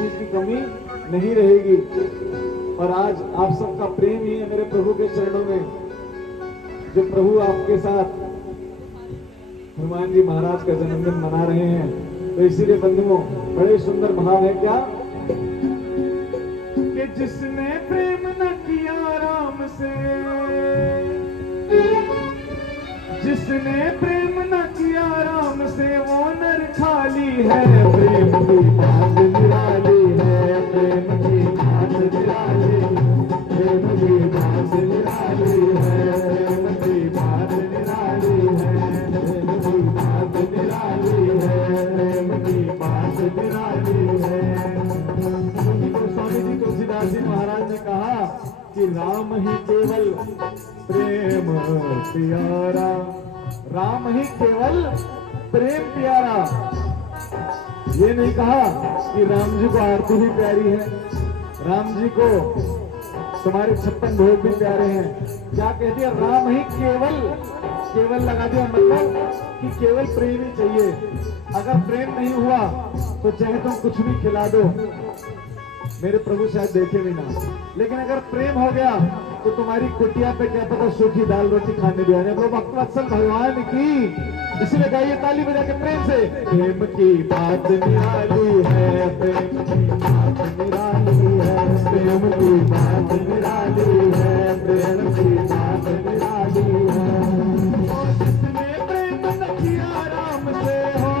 चीज की कमी नहीं रहेगी। और आज आप सबका प्रेम ही है मेरे प्रभु के चरणों में, जो प्रभु आपके साथ हनुमान जी महाराज का जन्मदिन मना रहे हैं। तो इसीलिए बंधुओं बड़े सुंदर भाव है क्या कि जिसने प्रेम न किया राम से, जिसने प्रेम न किया राम से वो नर खाली है। प्रेम की बात निराली है, प्रेम की बात निराली, प्रेम की बात निराली है, प्रेम की बात निराली है, प्रेम की बात निराली है, प्रेम की बात निराली है। तो स्वामी जी तुलसीदास जी महाराज ने कहा कि राम ही केवल प्रेम प्यारा, राम ही केवल प्रेम प्यारा। ये नहीं कहा कि राम जी को आरती भी प्यारी है, राम जी को तुम्हारे 56 भोग भी प्यारे हैं। क्या कह दिया? राम ही केवल, केवल लगा दिया मतलब कि केवल प्रेम ही चाहिए। अगर प्रेम नहीं हुआ तो चाहे तुम कुछ भी खिला दो, मेरे प्रभु शायद देखे भी ना। लेकिन अगर प्रेम हो गया तो तुम्हारी कुटिया पे क्या पता सूखी दाल रोटी खाने भी आने। भक्तवत्सल भगवान की, इसलिए गाइए ताली बजा के प्रेम से। प्रेम की बात निराली है, प्रेम की बात निराली है, प्रेम की बात निराली है, प्रेम की बात निराली है। जिसने प्रेम न किया राम से हो,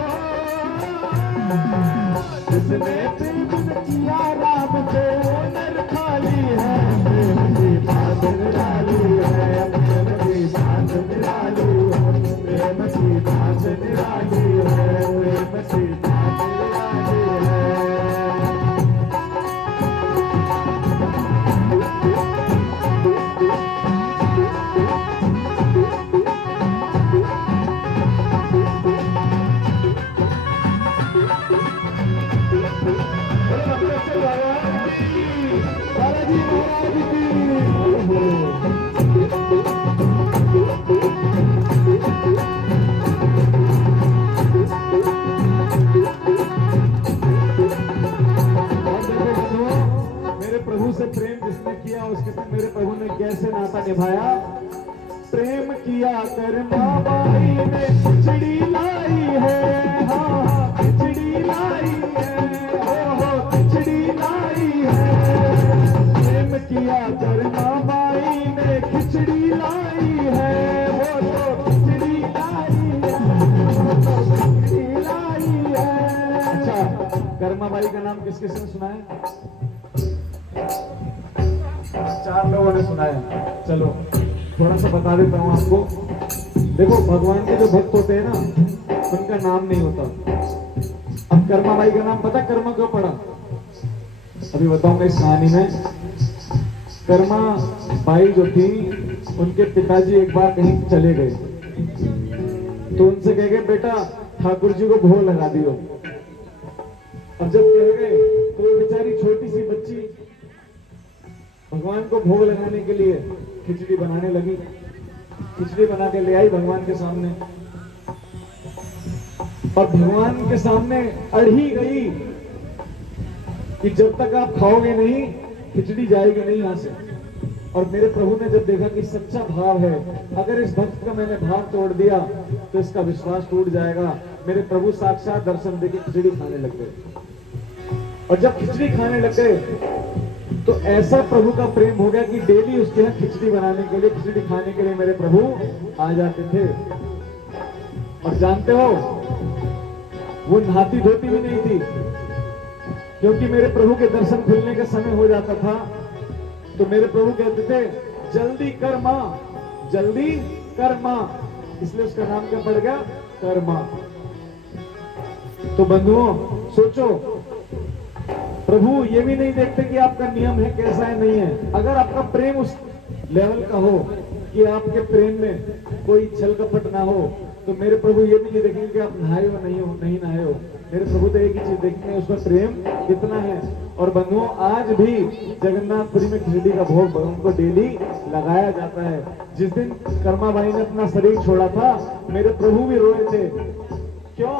जिसने प्रेम न किया राम से वो नर खाली है। प्रेम की बात निराली है, प्रेम की बात निराली है, प्रेम की बात निराली है, प्रेम की बात निराली है। बालाजी महाराज की मेरे प्रभु से प्रेम जिसने किया उसके साथ मेरे प्रभु ने कैसे नाता निभाया। प्रेम किया कर माँ बाई ने खिचड़ी लाई है, हाँ खिचड़ी लाई है, हो खिचड़ी लाई है। प्रेम किया कर माँ बाई ने खिचड़ी लाई है, वो तो खिचड़ी लाई है, खिचड़ी लाई है। अच्छा, कर्मा बाई का नाम किस किसने सुना है? 4 लोगों ने सुनाया। चलो थोड़ा सा बता देता हूँ आपको। देखो भगवान के जो भक्त होते हैं ना उनका नाम नहीं होता। अब कर्मा बाई का नाम पता कर्मा क्यों पड़ा? अभी बताऊंगा इस कहानी में। कर्मा बाई जो थी उनके पिताजी एक बार कहीं चले गए तो उनसे कह गए बेटा ठाकुर जी को भोग लगा दियो। अब जब कह गए तो वो बेचारी छोटी सी बच्ची भगवान को भोग लगाने के लिए खिचड़ी बनाने लगी। खिचड़ी बना के ले आई भगवान के सामने और भगवान के सामने अड़ी गई कि जब तक आप खाओगे नहीं खिचड़ी जाएगी नहीं यहां से। और मेरे प्रभु ने जब देखा कि सच्चा भाव है, अगर इस भक्त का मैंने भाव तोड़ दिया तो इसका विश्वास टूट जाएगा, मेरे प्रभु साक्षात दर्शन देके खिचड़ी खाने लग गए। और जब खिचड़ी खाने लग गए तो ऐसा प्रभु का प्रेम हो गया कि डेली उसके यहाँ खिचड़ी बनाने के लिए, खिचड़ी खाने के लिए मेरे प्रभु आ जाते थे। और जानते हो वो नहाती धोती भी नहीं थी, क्योंकि मेरे प्रभु के दर्शन खुलने का समय हो जाता था तो मेरे प्रभु कहते थे जल्दी कर मां, जल्दी कर मां, इसलिए उसका नाम क्या पड़ गया? कर्मा। तो बंधुओं सोचो, प्रभु ये भी नहीं देखते कि आपका नियम है कैसा है नहीं है। अगर आपका प्रेम उस लेवल का हो कि आपके प्रेम में कोई छल कपट ना हो तो मेरे प्रभु ये भी नहीं देखेंगे कि आप नहाए हो नहीं नहाए हो। मेरे प्रभु तो एक ही चीज देखेंगे, उसका प्रेम कितना है। और बंधुओं आज भी जगन्नाथपुरी में खिचड़ी का भोग उनको डेली लगाया जाता है। जिस दिन कर्मा बाई ने अपना शरीर छोड़ा था मेरे प्रभु भी रोए थे। क्यों?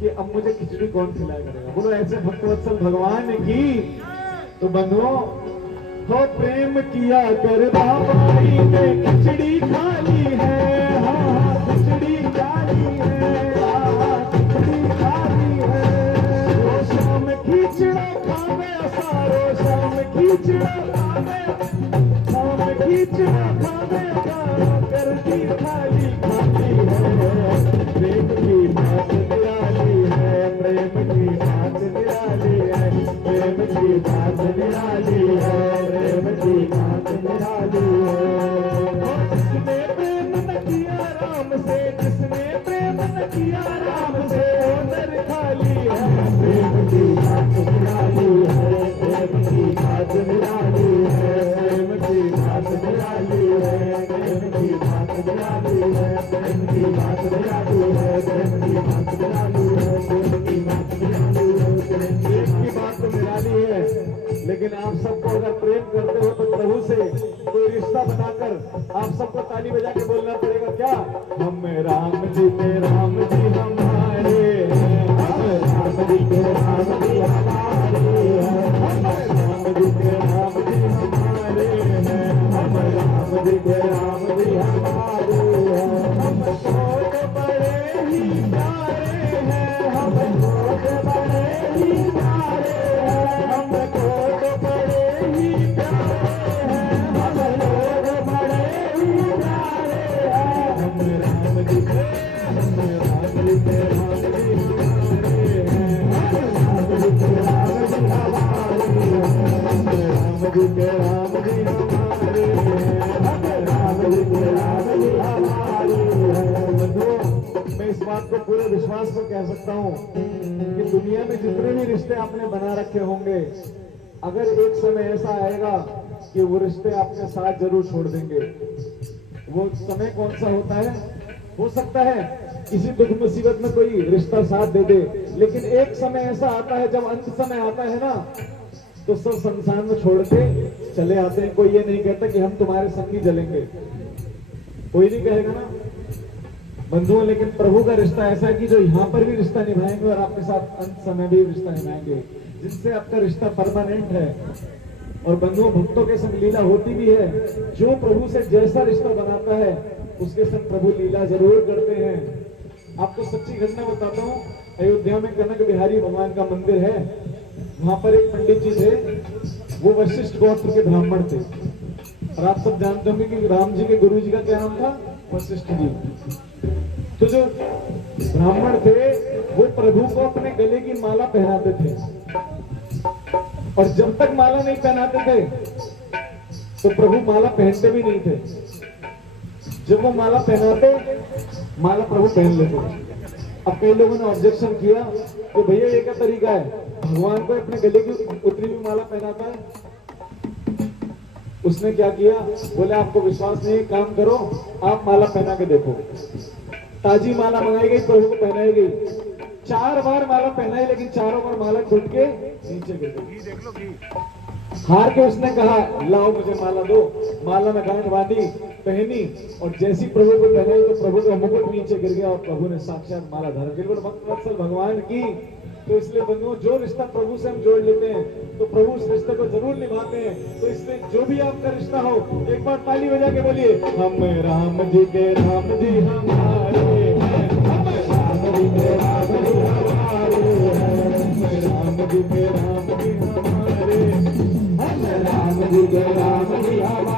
कि अब मुझे खिचड़ी कौन खिलाया करेगा। बोलो ऐसे भक्तवत्सल भगवान की। तो बंधुओं, तो प्रेम किया कर बाबाई ने खिचड़ी खाली है, हाँ खिचड़ी खाली है, हाँ खिचड़ी खाली है। वो शाम खिचड़ा खावे सारो, शाम खिचड़ा खावे, शाम खिचड़ा खावे कर दी खाली खाली है। प्रेम की बात निराली है, प्रेम की बात निराली है, प्रेम की बात निराली है, प्रेम की बात निराली है। जिसने प्रेम न किया राम से, जिसने प्रेम न किया राम से, वो नर खाली है। प्रेम की बात निराली है, प्रेम की बात निराली है, प्रेम की बात निराली है, प्रेम की बात निराली है, प्रेम की बात निराली है, प्रेम की बात निराली है, प्रेम की बात निराली है, प्रेम की बात तो निराली है। लेकिन आप सबको अगर प्रेम करते हो तो प्रभु से कोई रिश्ता बनाकर आप सबको ताली बजा के बोलना पड़ेगा। क्या? हम राम जी के राम जी हमारे हैं, हम राम जी के राम जी हमारे हैं, हम राम जी के राम जी हमारे हैं, हम राम जी के राम जी हमारे हैं। हमको तो बड़े ही प्यारे हैं, हमको तो बड़े ही प्यारे हैं, हमको तो बड़े ही प्यारे हैं, हम लोग बड़े ही प्यारे हैं। हम राम जी के, हम राम जी के राम जी हमारे हैं, हम राम जी के राम जी हमारे हैं, हम राम जी के राम जी हमारे हैं, हम राम जी के राम जी हमारे हैं। बंधुओं, मैं इस बात को पूरे विश्वास से कह सकता हूँ कि दुनिया में जितने भी रिश्ते आपने बना रखे होंगे, अगर एक समय ऐसा आएगा कि वो रिश्ते आपके साथ जरूर छोड़ देंगे। वो समय कौन सा होता है? हो सकता है किसी दुख मुसीबत में कोई रिश्ता साथ दे दे, लेकिन एक समय ऐसा आता है, जब अंत समय आता है ना, तो सब संसार में छोड़ के चले आते हैं। कोई ये नहीं कहता कि हम तुम्हारे संग ही जलेंगे, कोई नहीं कहेगा ना बंधुओं। लेकिन प्रभु का रिश्ता ऐसा है कि जो यहाँ पर भी रिश्ता निभाएंगे और आपके साथ अंत समय भी रिश्ता निभाएंगे, जिनसे आपका रिश्ता परमानेंट है। और बंधुओं, भक्तों के संग लीला होती भी है। जो प्रभु से जैसा रिश्ता बनाता है उसके संग प्रभु लीला जरूर करते हैं। आपको सच्ची घटना बताता हूँ। अयोध्या में कनक बिहारी भगवान का मंदिर है। वहां पर एक पंडित जी थे, वो वशिष्ठ गोत्र के ब्राह्मण थे। और आप सब जानते होंगे कि राम जी के गुरु जी का क्या नाम था? वशिष्ठ जी। तो जो ब्राह्मण थे वो प्रभु को अपने गले की माला पहनाते थे, और जब तक माला नहीं पहनाते थे तो प्रभु माला पहनते भी नहीं थे। जब वो माला पहनाते, माला प्रभु पहन लेते। अब कई लोगों ने ऑब्जेक्शन किया कि भैया ये क्या तरीका है, भगवान को अपने गले की उतरी हुई माला पहनाता है। उसने क्या किया, बोले आपको विश्वास नहीं, काम करो, आप माला पहना के देखो। ताजी माला मंगाई गई, प्रभु को पहनाई गई। 4 बार माला पहनाई, लेकिन चारों बार माला टूट के नीचे गिर गई। हार के उसने कहा, लाओ मुझे माला दो। माला में गांठ बांधी, पहनी, और जैसी प्रभु को पहनाई तो प्रभु का मुकुट नीचे गिर गया और प्रभु ने साक्षात माला धारण की। भक्तवत्सल भगवान की। तो इसलिए बंधुओं, जो रिश्ता प्रभु से हम जोड़ लेते हैं तो प्रभु उस रिश्ते को जरूर निभाते हैं। तो इसलिए जो भी आपका रिश्ता हो, एक बार ताली बजा के बोलिए, हम राम जी के राम जी हमारे हैं, हम राम जी के राम जी हमारे हैं, हम राम जी के राम जी हमारे, हम राम जी के राम जी हमारे।